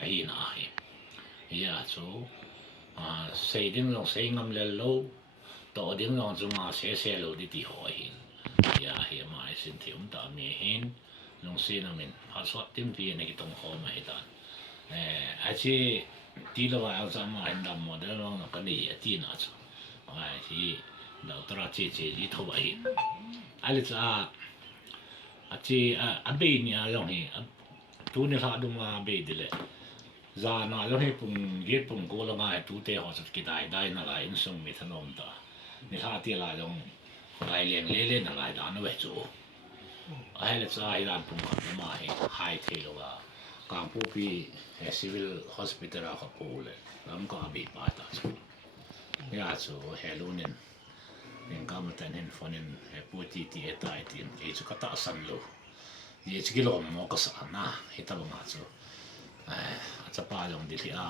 hi na hi ya chu sei ding long sei ngam le lo to ding long chu ma se lo di ti ho hi ya hi mai sin thium ta mi hin long sin amin ha so tim ti ne ki tong ho ma hi dan a chi ti lo wa za ma hin dam mo de long na ka ni ti na chu ai hi da tra chi ji tho wa hi ali cha a chi a be ni a long hi tu ni ha du ma be de le za na lo he pung ge pung ko la ngai tu te ho sat ki dai na lai in sung mi thanom ta ni ha ti la long lai leng le na lai da no we chu a hele cha ai ran pung ka ma he hai the lo ga kang pu pi civil hospital a ko le lam ka bi pa ta chu ya chu he lu nin nen ka ma tan hen fonin he pu ti ti e tai tin ke chu ka ta san lo ye chi ki lo mo ka sa na he ta lo ma chu cha pa long di a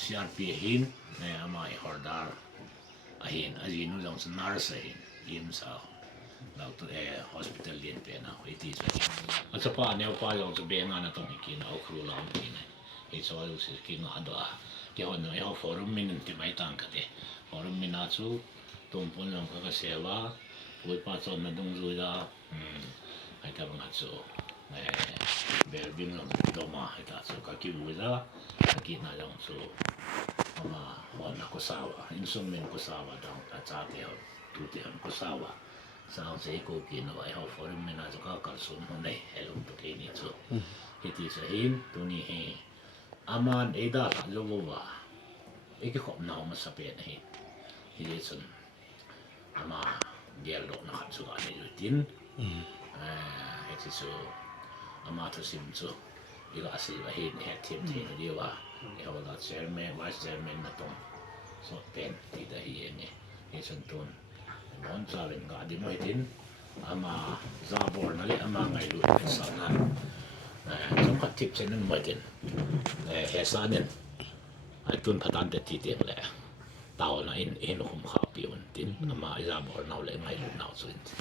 CRP hin ne amai hordar a hin a ji nu long san nar sa hin im sa lau tu hospital lien pe na hoi ti sa a cha pa ne pa long chu be nga na tong ki na o khru lam ki ne e so lu si ki na do a ke hon no e ho forum min ti mai tang ka de forum min na chu tum pon long ka se wa pui pa chon na dong zu da ai ta bang chu ber bin long do ma ai ta chu ka ki bu da ki na long chu ama hon na ko sa wa in sum men ko sa wa dang ta cha te ho tu te hon ko sa wa sao sẽ cố kiến nó vậy họ phải mình là cho các con số hôm nay hello tụi cái này chứ cái gì sẽ hin tụi này he aman eda là lo wa cái khom nào mà sắp đến he thì cái chân ama dia lo na khát suka này rồi tin cái gì số ama thu sim chứ cái là gì vậy he he thêm thêm đi wa cái họ là chairman vice chairman na tông so pen thì đây he này cái chân tuần món cha lên cả đi mọi tin ama ra bor na le ama ngai lu sa na trong các tip trên mọi tin he sa nên ai tuân phatan để ti tiang le tao na in hum kha pi un tin ama ra bor na le ngai lu na so in ti